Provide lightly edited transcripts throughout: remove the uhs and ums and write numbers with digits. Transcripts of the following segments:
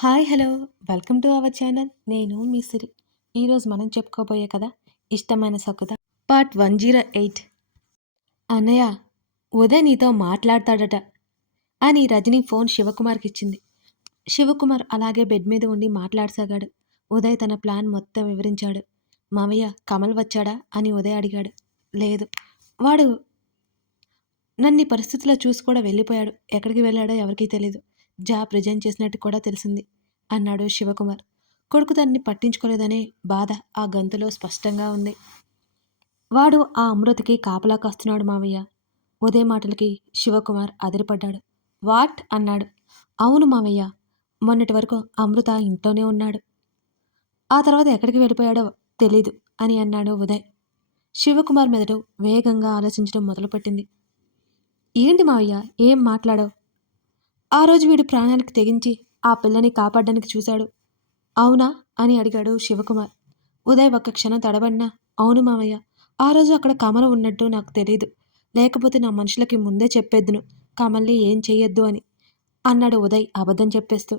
Hi hello welcome to our channel. నేను మీ సిరి. ఈరోజు మనం చెప్పుకోబోయే కదా ఇష్టమైన సకుద పార్ట్ 108. అన్నయ్య, ఉదయ్ నీతో మాట్లాడతాడట అని రజని ఫోన్ శివకుమార్కి ఇచ్చింది. శివకుమార్ అలాగే బెడ్ మీద ఉండి మాట్లాడసాగాడు. ఉదయ్ తన ప్లాన్ మొత్తం వివరించాడు. మావయ్య, కమల్ వచ్చాడా అని ఉదయ్ అడిగాడు. లేదు, వాడు నన్ను ఈ పరిస్థితిలో చూసి కూడా వెళ్ళిపోయాడు. ఎక్కడికి వెళ్ళాడో ఎవరికీ తెలీదు. జాబ్ రిజైన్ చేసినట్టు కూడా తెలిసింది అన్నాడు శివకుమార్. కొడుకు తనని పట్టించుకోలేదనే బాధ ఆ గొంతులో స్పష్టంగా ఉంది. వాడు ఆ అమృతకి కాపలా కాస్తున్నాడు మావయ్య. ఉదయ్ మాటలకి శివకుమార్ అదిరిపడ్డాడు. వాట్ అన్నాడు. అవును మావయ్య, మొన్నటి వరకు అమృత ఇంట్లోనే ఉన్నాడు. ఆ తర్వాత ఎక్కడికి వెళ్ళిపోయాడో తెలీదు అని అన్నాడు ఉదయ్. శివకుమార్ మెదడు వేగంగా ఆలోచించడం మొదలుపెట్టింది. ఏంటి మావయ్య, ఏం మాట్లాడావు? ఆ రోజు వీడు ప్రాణానికి తెగించి ఆ పిల్లని కాపాడడానికి చూశాడు, అవునా అని అడిగాడు శివకుమార్. ఉదయ్ ఒక్క క్షణం తడబడినా, అవును మావయ్య, ఆ రోజు అక్కడ కమల ఉన్నట్టు నాకు తెలీదు. లేకపోతే నా మనుషులకి ముందే చెప్పేద్దును కమల్ని ఏం చెయ్యొద్దు అని అన్నాడు ఉదయ్ అబద్ధం చెప్పేస్తూ.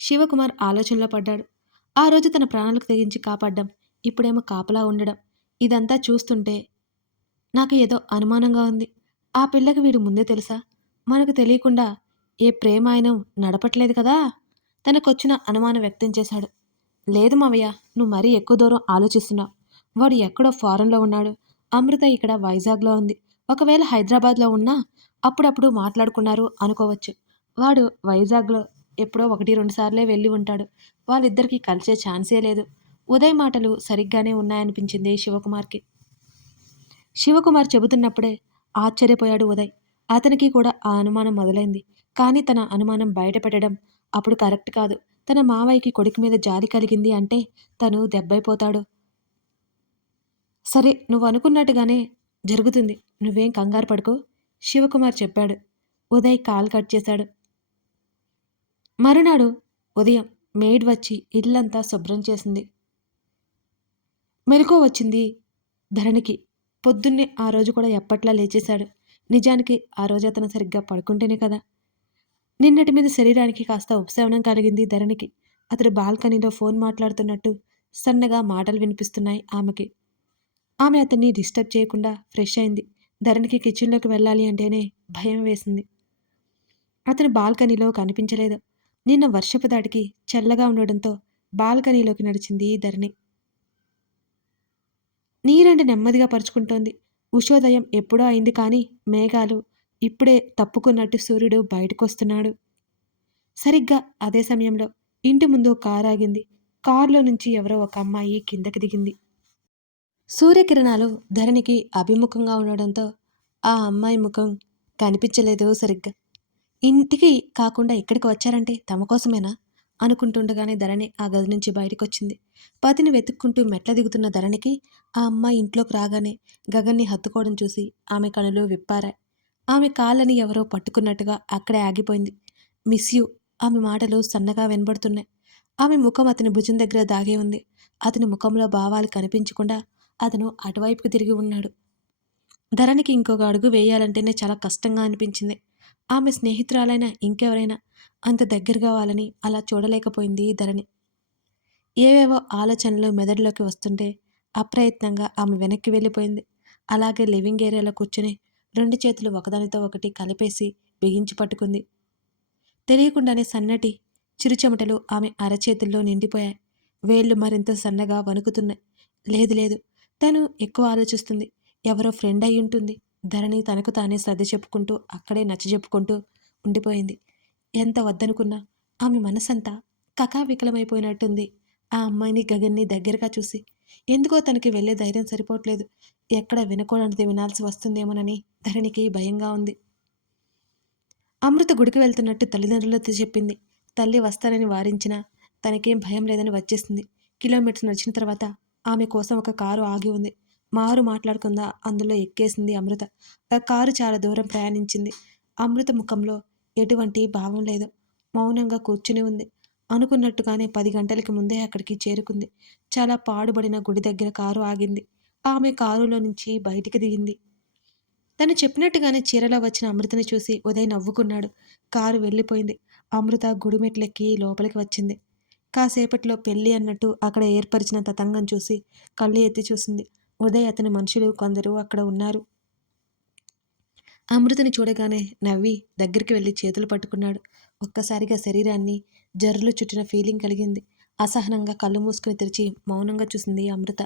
శివకుమార్ ఆలోచనలో పడ్డాడు. ఆ రోజు తన ప్రాణాలకు తెగించి కాపాడ్డం, ఇప్పుడేమో కాపలా ఉండడం, ఇదంతా చూస్తుంటే నాకు ఏదో అనుమానంగా ఉంది. ఆ పిల్లకి వీడు ముందే తెలుసా? మనకు తెలియకుండా ఏ ప్రేమాయణం నడపట్లేదు కదా? తనకొచ్చిన అనుమానం వ్యక్తం చేశాడు. లేదు మావయ్య, నువ్వు మరీ ఎక్కువ దూరం ఆలోచిస్తున్నావు. వాడు ఎక్కడో ఫారెన్లో ఉన్నాడు. అమృత ఇక్కడ వైజాగ్లో ఉంది. ఒకవేళ హైదరాబాద్లో ఉన్నా అప్పుడప్పుడు మాట్లాడుకున్నారు అనుకోవచ్చు. వాడు వైజాగ్లో ఎప్పుడో 1-2 సార్లే వెళ్ళి ఉంటాడు. వాళ్ళిద్దరికీ కలిసే ఛాన్సే లేదు. ఉదయ్ మాటలు సరిగ్గానే ఉన్నాయనిపించింది శివకుమార్కి. శివకుమార్ చెబుతున్నప్పుడే ఆశ్చర్యపోయాడు ఉదయ్. అతనికి కూడా ఆ అనుమానం మొదలైంది. కానీ తన అనుమానం బయటపెట్టడం అప్పుడు కరెక్ట్ కాదు. తన మావయ్యకి కొడుకు మీద జాలి కలిగింది అంటే తను దెబ్బైపోతాడు. సరే, నువ్వు అనుకున్నట్టుగానే జరుగుతుంది. నువ్వేం కంగారు పడుకో, శివకుమార్ చెప్పాడు. ఉదయ్ కాల్ కట్ చేశాడు. మరునాడు ఉదయం మెయిడ్ వచ్చి ఇల్లంతా శుభ్రం చేసింది. మెలకువ వచ్చింది ధరణికి. పొద్దున్నే ఆ రోజు కూడా ఎప్పట్లా లేచేశాడు. నిజానికి ఆ రోజు అతను సరిగ్గా పడుకుంటేనే కదా నిన్నటి మీద శరీరానికి కాస్త ఉపశమనం కలిగింది ధరణికి. అతడు బాల్కనీలో ఫోన్ మాట్లాడుతున్నట్టు సన్నగా మాటలు వినిపిస్తున్నాయి ఆమెకి. ఆమె అతన్ని డిస్టర్బ్ చేయకుండా ఫ్రెష్ అయింది. ధరణికి కిచెన్లోకి వెళ్ళాలి అంటేనే భయం వేసింది. అతను బాల్కనీలో కనిపించలేదు. నిన్న వర్షపు దాటికి చల్లగా ఉండడంతో బాల్కనీలోకి నడిచింది ధరణి. నీరండి నెమ్మదిగా పరుచుకుంటోంది. ఉషోదయం ఎప్పుడో అయింది కానీ మేఘాలు ఇప్పుడే తప్పుకున్నట్టు సూర్యుడు బయటకొస్తున్నాడు. సరిగ్గా అదే సమయంలో ఇంటి ముందు కారు ఆగింది. కారులో నుంచి ఎవరో ఒక అమ్మాయి కిందకి దిగింది. సూర్యకిరణాలు ధరణికి అభిముఖంగా ఉండడంతో ఆ అమ్మాయి ముఖం కనిపించలేదు సరిగ్గా. ఇంటికి కాకుండా ఇక్కడికి వచ్చారంటే తమ కోసమేనా అనుకుంటుండగానే ధరణి ఆ గది నుంచి బయటకొచ్చింది. పతిని వెతుక్కుంటూ మెట్ల దిగుతున్న ధరణికి ఆ అమ్మాయి ఇంట్లోకి రాగానే గగన్ని హత్తుకోవడం చూసి ఆమె కనులు విప్పారాయి. ఆమె కాళ్ళని ఎవరో పట్టుకున్నట్టుగా అక్కడే ఆగిపోయింది. మిస్ యూ, ఆమె మాటలు సన్నగా వినబడుతున్నాయి. ఆమె ముఖం అతని భుజం దగ్గర దాగే ఉంది. అతని ముఖంలో భావాలు కనిపించకుండా అతను అటువైపుకు తిరిగి ఉన్నాడు. ధరణికి ఇంకొక అడుగు వేయాలంటేనే చాలా కష్టంగా అనిపించింది. ఆమె స్నేహితురాలైనా ఇంకెవరైనా అంత దగ్గరగా వాళ్ళని అలా చూడలేకపోయింది ధరణి. ఏవేవో ఆలోచనలు మెదడులోకి వస్తుంటే అప్రయత్నంగా ఆమె వెనక్కి వెళ్ళిపోయింది. అలాగే లివింగ్ ఏరియాలో కూర్చుని 2 చేతులు ఒకదానితో ఒకటి కలిపేసి బిగించి పట్టుకుంది. తెలియకుండానే సన్నటి చిరుచెమటలు ఆమె అరచేతుల్లో నిండిపోయాయి. వేళ్లు మరింత సన్నగా వణుకుతున్నాయి. లేదు లేదు, తను ఎక్కువ ఆలోచిస్తుంది. ఎవరో ఫ్రెండ్ అయి ఉంటుంది. ధరణి తనకు తానే సర్ది చెప్పుకుంటూ అక్కడే నచ్చజెప్పుకుంటూ ఉండిపోయింది. ఎంత వద్దనుకున్నా ఆమె మనసంతా కకావికలమైపోయినట్టుంది. ఆ అమ్మాయిని గగన్ని దగ్గరగా చూసి ఎందుకో తనకి వెళ్లే ధైర్యం సరిపోవట్లేదు. ఎక్కడ వినకూడనిది వినాల్సి వస్తుందేమోనని ధరణికి భయంగా ఉంది. అమృత గుడికి వెళ్తున్నట్టు తల్లిదండ్రులతో చెప్పింది. తల్లి వస్తానని వారించినా తనకేం భయం లేదని వచ్చేసింది. కిలోమీటర్స్ నడిచిన తర్వాత ఆమె కోసం ఒక కారు ఆగి ఉంది. మారు మాట్లాడకుండా అందులో ఎక్కేసింది అమృత. ఆ కారు చాలా దూరం ప్రయాణించింది. అమృత ముఖంలో ఎటువంటి భావం లేదు. మౌనంగా కూర్చుని ఉంది. అనుకున్నట్టుగానే 10 గంటలకి ముందే అక్కడికి చేరుకుంది. చాలా పాడుబడిన గుడి దగ్గర కారు ఆగింది. ఆమె కారులో నుంచి బయటికి దిగింది. తను చెప్పినట్టుగానే చీరలో వచ్చిన అమృతని చూసి ఉదయ్ నవ్వుకున్నాడు. కారు వెళ్ళిపోయింది. అమృత గుడిమెట్లెక్కి లోపలికి వచ్చింది. కాసేపట్లో పెళ్ళి అన్నట్టు అక్కడ ఏర్పరిచిన తతంగం చూసి కళ్ళు ఎత్తి చూసింది. ఉదయ్ అతని మనుషులు కొందరు అక్కడ ఉన్నారు. అమృతని చూడగానే నవ్వి దగ్గరికి వెళ్ళి చేతులు పట్టుకున్నాడు. ఒక్కసారిగా శరీరాన్ని జర్రులు చుట్టిన ఫీలింగ్ కలిగింది. అసహనంగా కళ్ళు మూసుకుని తెరిచి మౌనంగా చూసింది అమృత.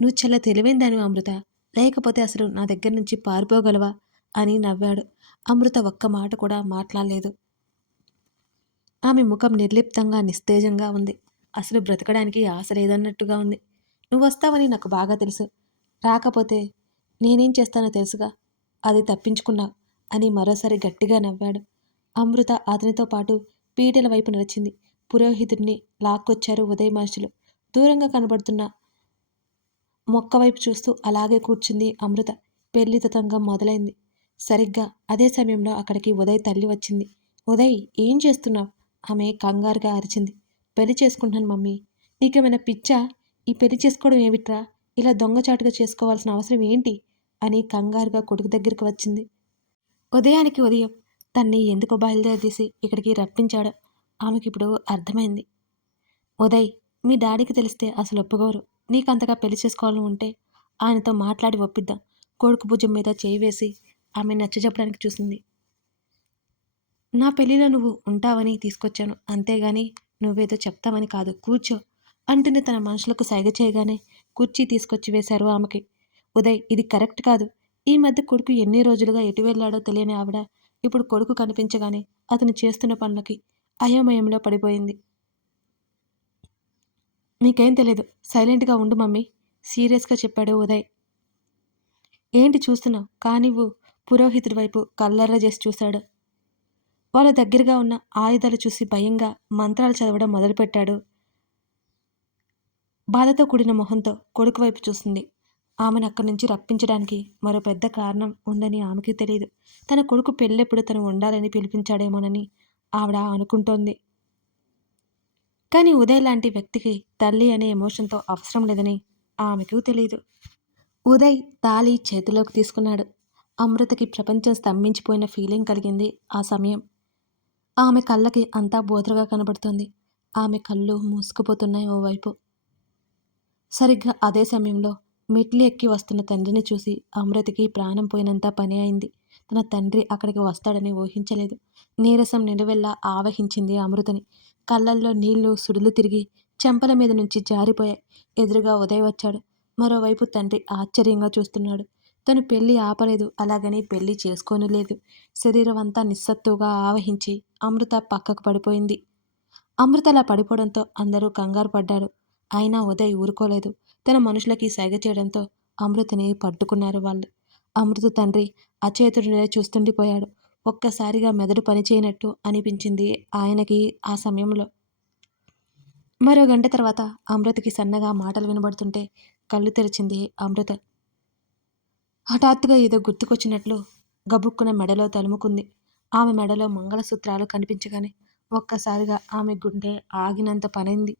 నువ్వు చాలా తెలివైన దానివి అమృత, లేకపోతే అసలు నా దగ్గర నుంచి పారిపోగలవా అని నవ్వాడు. అమృత ఒక్క మాట కూడా మాట్లాడలేదు. ఆమె ముఖం నిర్లిప్తంగా నిస్తేజంగా ఉంది. అసలు బ్రతకడానికి ఆశ లేదన్నట్టుగా ఉంది. నువ్వు వస్తావని నాకు బాగా తెలుసు. రాకపోతే నేనేం చేస్తానో తెలుసుగా. అది తప్పించుకున్నావు అని మరోసారి గట్టిగా నవ్వాడు. అమృత అతనితో పాటు పీటల వైపు నడిచింది. పురోహితుడిని లాక్కొచ్చారు ఉదయ్ మనుషులు. దూరంగా కనబడుతున్న మొక్క వైపు చూస్తూ అలాగే కూర్చుంది అమృత. పెళ్లి తతంగం మొదలైంది. సరిగ్గా అదే సమయంలో అక్కడికి ఉదయ్ తల్లి వచ్చింది. ఉదయ్, ఏం చేస్తున్నావు? ఆమె కంగారుగా అరిచింది. పెళ్లి చేసుకుంటున్నాను మమ్మీ. నీకేమైనా పిచ్చా? ఈ పెళ్లి చేసుకోవడం ఏమిట్రా? ఇలా దొంగచాటుగా చేసుకోవాల్సిన అవసరం ఏంటి అని కంగారుగా కొడుకు దగ్గరికి వచ్చింది. ఉదయానికి ఉదయం తన్ని ఎందుకు బయలుదేరదీసి ఇక్కడికి రప్పించాడో ఆమెకిప్పుడు అర్థమైంది. ఉదయ్, మీ డాడీకి తెలిస్తే అసలు ఒప్పుకోరు. నీకంతగా పెళ్లి చేసుకోవాలని ఉంటే ఆయనతో మాట్లాడి ఒప్పిద్దాం. కొడుకు భుజం మీద చేయి వేసి ఆమె నచ్చజెప్పడానికి చూసింది. నా పెళ్లిలో నువ్వు ఉంటావని తీసుకొచ్చాను, అంతేగాని నువ్వేదో చెప్తావని కాదు. కూర్చో అంటూనే తన మనుషులకు సైగ చేయగానే కుర్చీ తీసుకొచ్చి వేశారు ఆమెకి. ఉదయ్, ఇది కరెక్ట్ కాదు. ఈ మధ్య కొడుకు ఎన్ని రోజులుగా ఎటు వెళ్ళాడో తెలియని ఆవిడ ఇప్పుడు కొడుకు కనిపించగానే అతను చేస్తున్న పనులకి అయోమయంలో పడిపోయింది. నీకేం తెలియదు, సైలెంట్గా ఉండు మమ్మీ, సీరియస్గా చెప్పాడు ఉదయ్. ఏంటి చూస్తున్నావు? కానివ్వు. పురోహితుడి వైపు కళ్ళెర్ర చేసి చూశాడు. వాళ్ళ దగ్గరగా ఉన్న ఆయుధాలు చూసి భయంగా మంత్రాలు చదవడం మొదలుపెట్టాడు. బాధతో కూడిన మొహంతో కొడుకు వైపు చూస్తుంది. ఆమెను అక్కడి నుంచి రప్పించడానికి మరో పెద్ద కారణం ఉందని ఆమెకి తెలియదు. తన కొడుకు పెళ్ళెప్పుడు తను ఉండాలని పిలిపించాడేమోనని ఆవిడ అనుకుంటోంది. కానీ ఉదయ్ లాంటి వ్యక్తికి తల్లి అనే ఎమోషన్తో అవసరం లేదని ఆమెకు తెలియదు. ఉదయ్ తాళి చేతిలోకి తీసుకున్నాడు. అమృతకి ప్రపంచం స్తంభించిపోయిన ఫీలింగ్ కలిగింది ఆ సమయం. ఆమె కళ్ళకి అంతా బోధరగా కనబడుతోంది. ఆమె కళ్ళు మూసుకుపోతున్నాయి ఓవైపు. సరిగ్గా అదే సమయంలో మెట్లు ఎక్కి వస్తున్న తండ్రిని చూసి అమృతకి ప్రాణం పోయినంత పని అయింది. తన తండ్రి అక్కడికి వస్తాడని ఊహించలేదు. నీరసం నిలువెల్లా ఆవహించింది అమృతని. కళ్ళల్లో నీళ్లు సుడులు తిరిగి చెంపల మీద నుంచి జారిపోయాయి. ఎదురుగా ఉదయ్ వచ్చాడు. మరోవైపు తండ్రి ఆశ్చర్యంగా చూస్తున్నాడు. తను పెళ్లి ఆపలేదు, అలాగని పెళ్లి చేసుకోనలేదు. శరీరం అంతా నిస్సత్తుగా ఆవహించి అమృత పక్కకు పడిపోయింది. అమృత అలా పడిపోవడంతో అందరూ కంగారు పడ్డారు. అయినా ఉదయ్ ఊరుకోలేదు. తన మనుషులకి సైగ చేయడంతో అమృతని పట్టుకున్నారు వాళ్ళు. అమృత తండ్రి అచేతుడినే చూస్తుండిపోయాడు. ఒక్కసారిగా మెదడు పనిచేయనట్టు అనిపించింది ఆయనకి ఆ సమయంలో. మరో గంట తర్వాత అమృతకి సన్నగా మాటలు వినబడుతుంటే కళ్ళు తెరిచింది అమృత. హఠాత్తుగా ఏదో గుర్తుకొచ్చినట్లు గబుక్కున మెడలో తలుముకుంది. ఆమె మెడలో మంగళసూత్రాలు కనిపించగానే ఒక్కసారిగా ఆమె గుండె ఆగినంత పనైంది.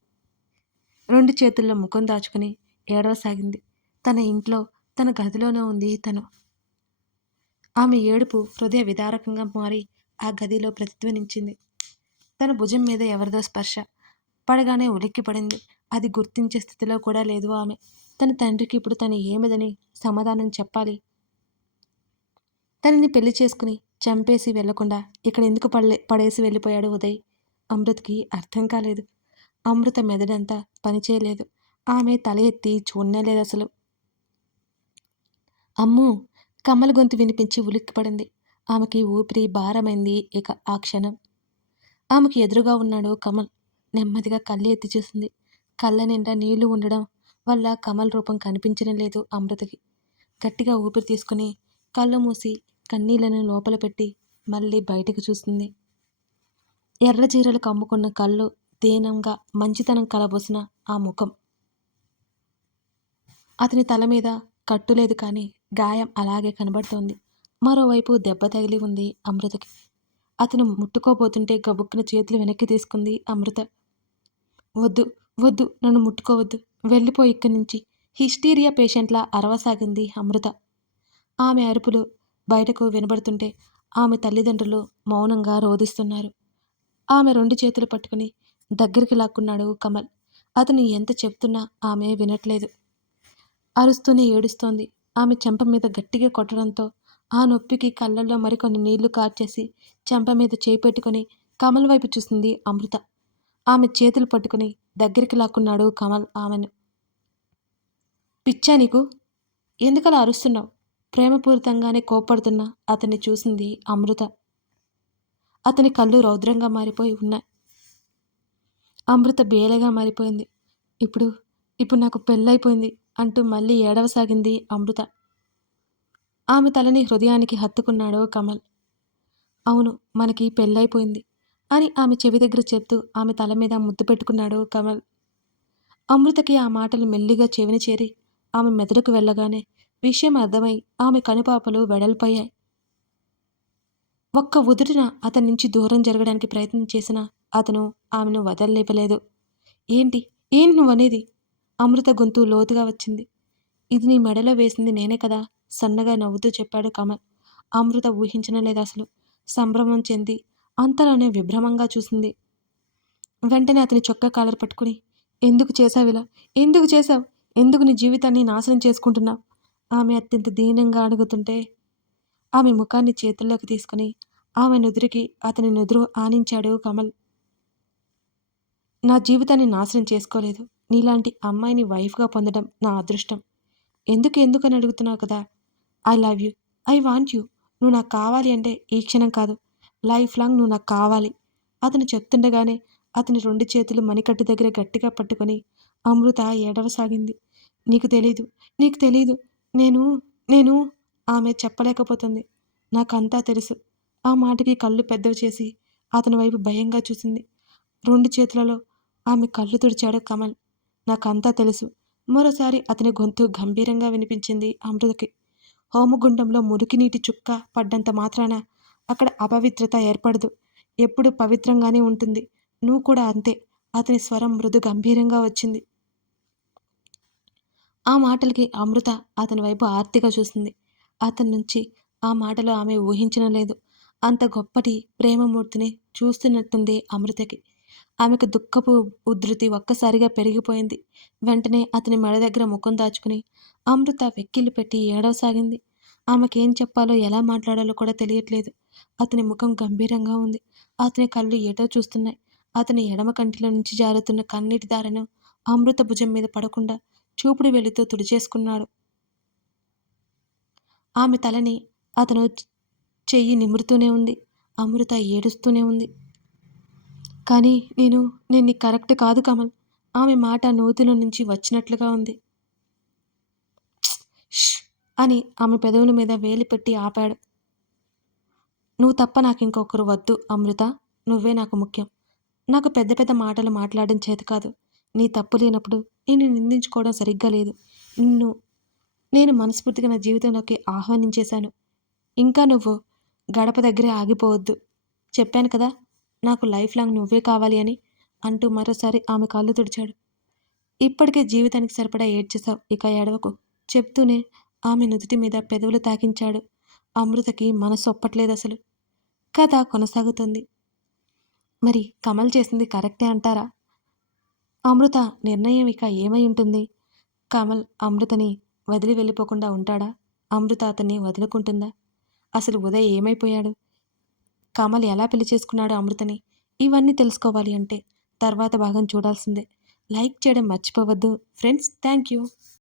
రెండు చేతుల్లో ముఖం దాచుకుని ఏడవసాగింది. తన ఇంట్లో, తన గదిలోనే ఉంది తను. ఆమె ఏడుపు హృదయ విదారకంగా మారి ఆ గదిలో ప్రతిధ్వనించింది. తన భుజం మీద ఎవరిదో స్పర్శ పడగానే ఉలిక్కి పడింది. అది గుర్తించే స్థితిలో కూడా లేదు ఆమె. తన తండ్రికి ఇప్పుడు తను ఏమిదని సమాధానం చెప్పాలి? తనని పెళ్లి చేసుకుని చంపేసి వెళ్లకుండా ఇక్కడ ఎందుకు పడేసి వెళ్ళిపోయాడు ఉదయ్? అమృతకి అర్థం కాలేదు. అమృత మెదడంతా పనిచేయలేదు. ఆమె తల ఎత్తి చూడనేలేదు అసలు. అమ్మూ! కమ్మల గొంతు వినిపించి ఉలిక్కిపడింది. ఆమెకి ఊపిరి భారమైంది ఇక ఆ క్షణం. ఆమెకి ఎదురుగా ఉన్నాడు కమల్. నెమ్మదిగా కళ్ళు ఎత్తి చూసింది. కళ్ళ నిండా నీళ్లు ఉండడం వల్ల కమల్ రూపం కనిపించడం లేదు అమృతకి. గట్టిగా ఊపిరి తీసుకుని కళ్ళు మూసి కన్నీళ్లను లోపల పెట్టి మళ్ళీ బయటకు చూస్తుంది. ఎర్ర చీరలు కమ్ముకున్న కళ్ళు, దీనంగా మంచితనం కలబోసిన ఆ ముఖం. అతని తల మీద కట్టులేదు కానీ గాయం అలాగే కనబడుతోంది. మరోవైపు దెబ్బ తగిలి ఉంది అమృతకి. అతను ముట్టుకోబోతుంటే గబుక్కున చేతులు వెనక్కి తీసుకుంది అమృత. వద్దు, వద్దు, నన్ను ముట్టుకోవద్దు, వెళ్ళిపో ఇక్కడి నుంచి, హిస్టీరియా పేషెంట్లా అరవసాగింది అమృత. ఆమె అరుపులు బయటకు వినబడుతుంటే ఆమె తల్లిదండ్రులు మౌనంగా రోదిస్తున్నారు. ఆమె 2 చేతులు పట్టుకుని దగ్గరికి లాక్కున్నాడు కమల్. అతను ఎంత చెప్తున్నా ఆమె వినట్లేదు. అరుస్తూనే ఏడుస్తోంది. ఆమె చెంప మీద గట్టిగా కొట్టడంతో ఆ నొప్పికి కళ్ళల్లో మరికొన్ని నీళ్లు కార్చేసి చెంప మీద చేయి పెట్టుకుని కమల్ వైపు చూసింది అమృత. ఆమె చేతులు పట్టుకుని దగ్గరికి లాక్కున్నాడు కమల్ ఆమెను. పిచ్చా నీకు? ఎందుకలా అరుస్తున్నావు? ప్రేమపూరితంగానే కోప్పడుతున్నా అతన్ని చూసింది అమృత. అతని కళ్ళు రౌద్రంగా మారిపోయి ఉన్నాయి. అమృత బేలగా మారిపోయింది. ఇప్పుడు ఇప్పుడు నాకు పెళ్ళైపోయింది అంటూ మళ్ళీ ఏడవసాగింది అమృత. ఆమె తలని హృదయానికి హత్తుకున్నాడు కమల్. అవును, మనకి పెళ్ళైపోయింది అని ఆమె చెవి దగ్గర చెప్తూ ఆమె తల మీద ముద్దు పెట్టుకున్నాడు కమల్. అమృతకి ఆ మాటలు మెల్లిగా చెవిని చేరి ఆమె మెదడుకు వెళ్ళగానే విషయం అర్థమై ఆమె కనుపాపలు వెడల్పయ్యాయి. ఒక్క ఉదుటిన అతని నుంచి దూరం జరగడానికి ప్రయత్నం చేసినా అతను ఆమెను వదలలేపలేదు. ఏంటి ఏంటి నువ్వనేది? అమృత గొంతు లోతుగా వచ్చింది. ఇది నీ మెడలో వేసింది నేనే కదా, సన్నగా నవ్వుతూ చెప్పాడు కమల్. అమృత ఊహించనలేదసలు. సంభ్రమం చెంది అంతలోనే విభ్రమంగా చూసింది. వెంటనే అతని చొక్కా కాలర్ పట్టుకుని, ఎందుకు చేశావిలా? ఎందుకు చేశావు? ఎందుకు నీ జీవితాన్ని నాశనం చేసుకుంటున్నావు? ఆమె అత్యంత దీనంగా అడుగుతుంటే ఆమె ముఖాన్ని చేతుల్లోకి తీసుకుని ఆమె నుదురికి అతని నుదురు ఆనించాడు కమల్. నా జీవితాన్ని నాశనం చేసుకోలేదు. నీలాంటి అమ్మాయిని వైఫ్‌గా పొందడం నా అదృష్టం. ఎందుకని అడుగుతున్నావు కదా! I love you. I want you. నువ్వు నాకు కావాలి అంటే ఈ క్షణం కాదు, లైఫ్ లాంగ్ నువ్వు నాకు కావాలి. అతను చెప్తుండగానే అతని 2 చేతులు మణికట్టు దగ్గర గట్టిగా పట్టుకొని అమృత ఏడవసాగింది. నీకు తెలీదు. నీకు తెలీదు. నేను నేను ఆమె చెప్పలేకపోతుంది. నాకంతా తెలుసు. ఆ మాటకి కళ్ళు పెద్దవి చేసి అతని వైపు భయంగా చూసింది. 2 చేతులలో ఆమె కళ్ళు తుడిచాడు కమల్. నాకంతా తెలుసు. మరోసారి అతని గొంతు గంభీరంగా వినిపించింది అమృతకి. హోమగుండంలో మురికి నీటి చుక్క పడ్డంత మాత్రాన అక్కడ అపవిత్రత ఏర్పడదు. ఎప్పుడూ పవిత్రంగానే ఉంటుంది. నువ్వు కూడా అంతే. అతని స్వరం మృదు గంభీరంగా వచ్చింది. ఆ మాటలకి అమృత అతని వైపు ఆర్తిగా చూసింది. అతని నుంచి ఆ మాటలు ఆమె ఊహించనలేదు. అంత గొప్పటి ప్రేమమూర్తిని చూస్తున్నట్టుంది అమృతకి. ఆమెకు దుఃఖపు ఉధృతి ఒక్కసారిగా పెరిగిపోయింది. వెంటనే అతని మెడ దగ్గర ముఖం దాచుకుని అమృత వెక్కిళ్ళు పెట్టి ఏడవసాగింది. ఆమెకేం చెప్పాలో ఎలా మాట్లాడాలో కూడా తెలియట్లేదు. అతని ముఖం గంభీరంగా ఉంది. అతని కళ్ళు ఏటో చూస్తున్నాయి. అతని ఎడమ కంటిలో నుంచి జారుతున్న కన్నీటి ధారను అమృత భుజం మీద పడకుండా చూపుడు వేలితో తుడిచేసుకున్నాడు. ఆమె తలని అతను చెయ్యి నిమురుతూనే ఉంది. అమృత ఏడుస్తూనే ఉంది. కానీ నేను నీకు కరెక్ట్ కాదు కమల్. ఆమె మాట నోతిలో నుంచి వచ్చినట్లుగా ఉంది. ష్ అని ఆమె పెదవుల మీద వేలి పెట్టి ఆపాడు. నువ్వు తప్ప నాకింకొకరు వద్దు అమృత. నువ్వే నాకు ముఖ్యం. నాకు పెద్ద పెద్ద మాటలు మాట్లాడడం చేత కాదు. నీ తప్పు లేనప్పుడు నిన్ను నిందించుకోవడం సరిగ్గా లేదు. నిన్ను నేను మనస్ఫూర్తిగా నా జీవితంలోకి ఆహ్వానించేశాను. ఇంకా నువ్వు గడప దగ్గరే ఆగిపోవద్దు. చెప్పాను కదా, నాకు లైఫ్ లాంగ్ నువ్వే కావాలి అని అంటూ మరోసారి ఆమె కళ్ళు తుడిచాడు. ఇప్పటికే జీవితానికి సరిపడా ఏడ్చేశావు, ఇక ఏడవకు చెప్తూనే ఆమె నుదుటి మీద పెదవులు తాకించాడు. అమృతకి మనసు ఒప్పట్లేదసలు. కథ కొనసాగుతుంది. మరి కమల్ చేసింది కరెక్టే అంటారా? అమృత నిర్ణయం ఇక ఏమై ఉంటుంది? కమల్ అమృతని వదిలి వెళ్ళిపోకుండా ఉంటాడా? అమృత అతన్ని వదులుకుంటుందా? అసలు ఉదయ్ ఏమైపోయాడు? కమల్ ఎలా పెళ్లి చేసుకున్నాడు అమృతని? ఇవన్నీ తెలుసుకోవాలి అంటే తర్వాత భాగం చూడాల్సిందే. లైక్ చేయడం మర్చిపోవద్దు ఫ్రెండ్స్. Thank you.